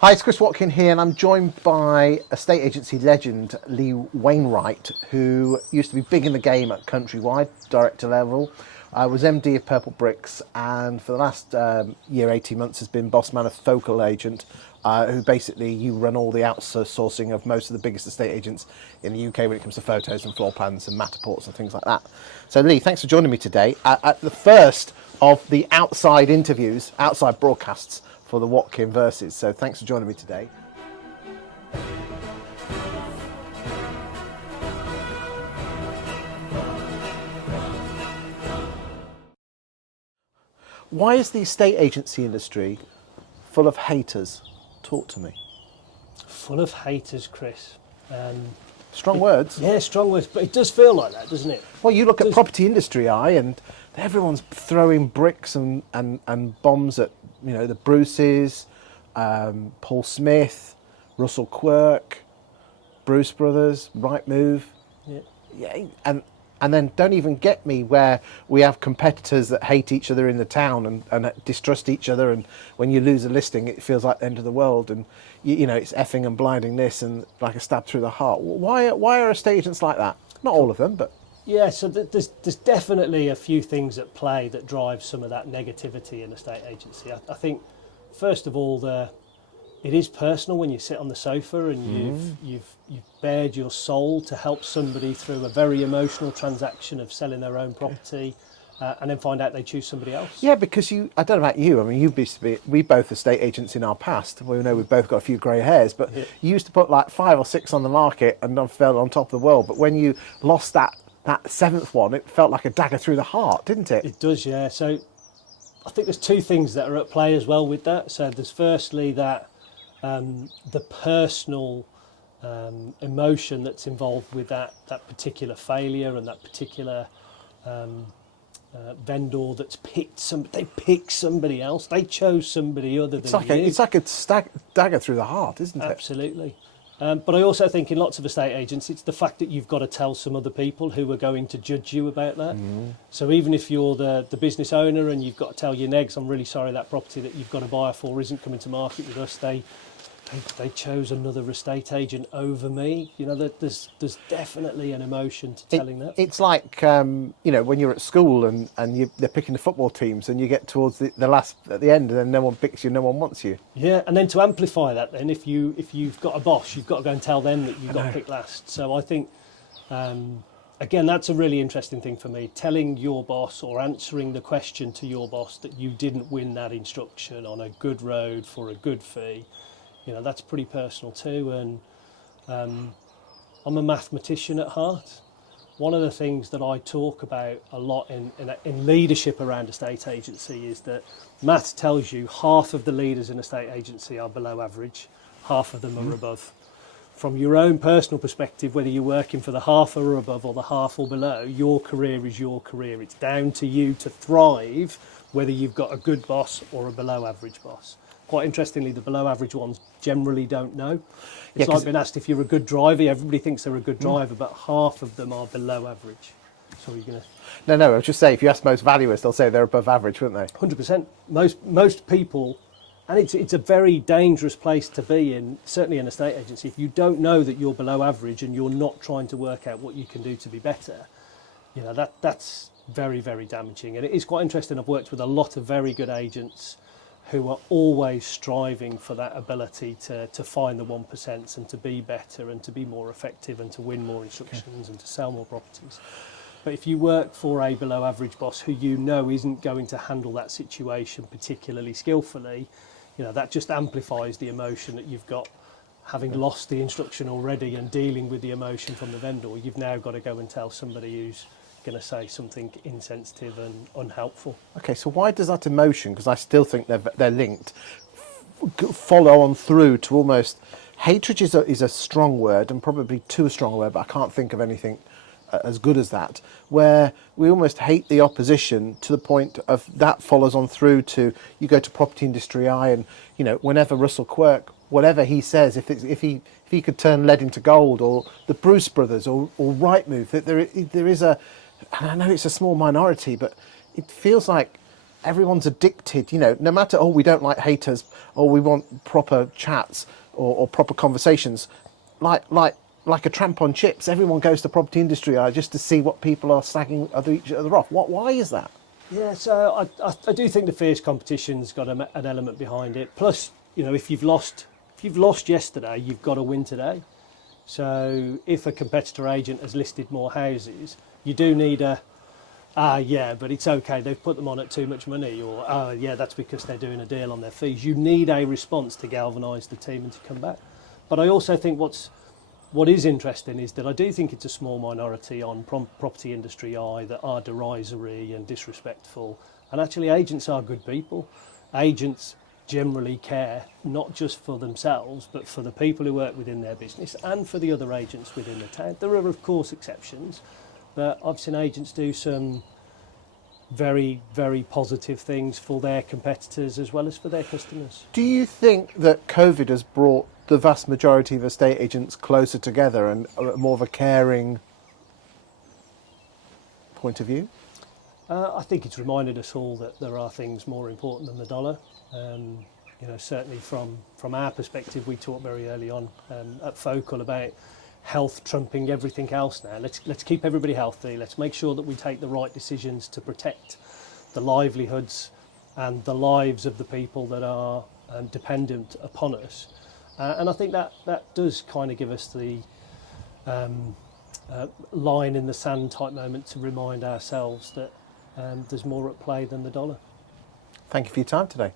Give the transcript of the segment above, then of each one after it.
Hi, it's Chris Watkin here, and I'm joined by estate agency legend Lee Wainwright, who used to be big in the game at Countrywide, director level, was MD of Purplebricks, and for the last year, 18 months, has been boss man of FocalAgent, who basically you run all the outsourcing of most of the biggest estate agents in the UK when it comes to photos and floor plans and matterports and things like that. So Lee, thanks for joining me today at the first of the outside interviews, outside broadcasts for the Watkin Versus. So thanks for joining me today. Why is the estate agency industry full of haters? Talk to me. Full of haters, Chris. Strong words. Yeah, strong words, but it does feel like that, doesn't it? Well, you look at property industry, and everyone's throwing bricks and bombs at, you know, the Bruces, Paul Smith, Russell Quirk, Bruce Brothers, Right Move. Yeah, and then don't even get me where we have competitors that hate each other in the town and distrust each other, and when you lose a listing it feels like the end of the world, and you know, it's effing and blinding this and like a stab through the heart. Why are estate agents like that? Not all of them, but... Yeah, so there's definitely a few things at play that drive some of that negativity in estate agency. I think, first of all, it is personal when you sit on the sofa and you've bared your soul to help somebody through a very emotional transaction of selling their own property, and then find out they choose somebody else. Yeah, because I don't know about you, I mean, we both estate agents in our past. We know we've both got a few grey hairs, but you used to put like 5 or 6 on the market and felt on top of the world. But when you lost that 7th one, it felt like a dagger through the heart, didn't it? It does, yeah. So I think there's 2 things that are at play as well with that. So there's firstly that the personal emotion that's involved with that particular failure and that particular vendor that's picked somebody else. They chose somebody other than you. It's like a dagger through the heart, isn't it? Absolutely. But I also think in lots of estate agents, it's the fact that you've got to tell some other people who are going to judge you about that. So even if you're the business owner and you've got to tell your negs, I'm really sorry that property that you've got to buy for isn't coming to market with us, they chose another estate agent over me. You know, there's definitely an emotion to telling that. It's like, you know, when you're at school and they're picking the football teams and you get towards the last, at the end, and then no one picks you, no one wants you. Yeah, and then to amplify that then, if you've got a boss, you've got to go and tell them that you got picked last. So I think, again, that's a really interesting thing for me, telling your boss or answering the question to your boss that you didn't win that instruction on a good road for a good fee. You know, that's pretty personal too, and I'm a mathematician at heart. One of the things that I talk about a lot in leadership around estate agency is that maths tells you half of the leaders in estate agency are below average, half of them are above. From your own personal perspective, whether you're working for the half or above or the half or below, your career is your career. It's down to you to thrive, whether you've got a good boss or a below average boss. Quite interestingly, the below average ones generally don't know. It's like being asked if you're a good driver. Everybody thinks they're a good driver, but half of them are below average. So you're going to... No, I was just saying, if you ask most valuers, they'll say they're above average, wouldn't they? 100%. Most people, and it's a very dangerous place to be in, certainly in an estate agency. If you don't know that you're below average and you're not trying to work out what you can do to be better, you know, that's very, very damaging. And it is quite interesting. I've worked with a lot of very good agents who are always striving for that ability to find the 1% and to be better and to be more effective and to win more instructions and to sell more properties. But if you work for a below average boss who you know isn't going to handle that situation particularly skillfully, you know, that just amplifies the emotion that you've got. Having lost the instruction already and dealing with the emotion from the vendor, you've now got to go and tell somebody who's going to say something insensitive and unhelpful. Okay, so why does that emotion, because I still think they're linked, follow on through to almost... Hatred is a strong word, and probably too strong a word, but I can't think of anything as good as that, where we almost hate the opposition to the point of that follows on through to, you go to property industry and, you know, whenever Russell Quirk, whatever he says, if he could turn lead into gold, or the Bruce Brothers or Right Move, that there is a... And I know it's a small minority, but it feels like everyone's addicted, no matter, oh, we don't like haters, or we want proper chats or proper conversations, like a tramp on chips. Everyone goes to property industry just to see what people are slagging each other off. Why is that? Yeah, so I do think the fierce competition's got an element behind it. Plus, if you've lost yesterday, you've got to win today. So if a competitor agent has listed more houses, you do need yeah, but it's okay, they've put them on at too much money, or yeah, that's because they're doing a deal on their fees. You need a response to galvanise the team and to come back. But I also think what is interesting is that I do think it's a small minority on property industry eye that are derisory and disrespectful. And actually agents are good people. Agents generally care not just for themselves, but for the people who work within their business and for the other agents within the town. There are of course exceptions, but I've seen agents do some very, very positive things for their competitors as well as for their customers. Do you think that COVID has brought the vast majority of estate agents closer together and more of a caring point of view? I think it's reminded us all that there are things more important than the dollar. Certainly from our perspective, we talked very early on at Focal about health trumping everything else now. Let's keep everybody healthy. Let's make sure that we take the right decisions to protect the livelihoods and the lives of the people that are dependent upon us. And I think that does kind of give us the line in the sand type moment to remind ourselves that there's more at play than the dollar. Thank you for your time today.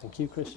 Thank you, Chris.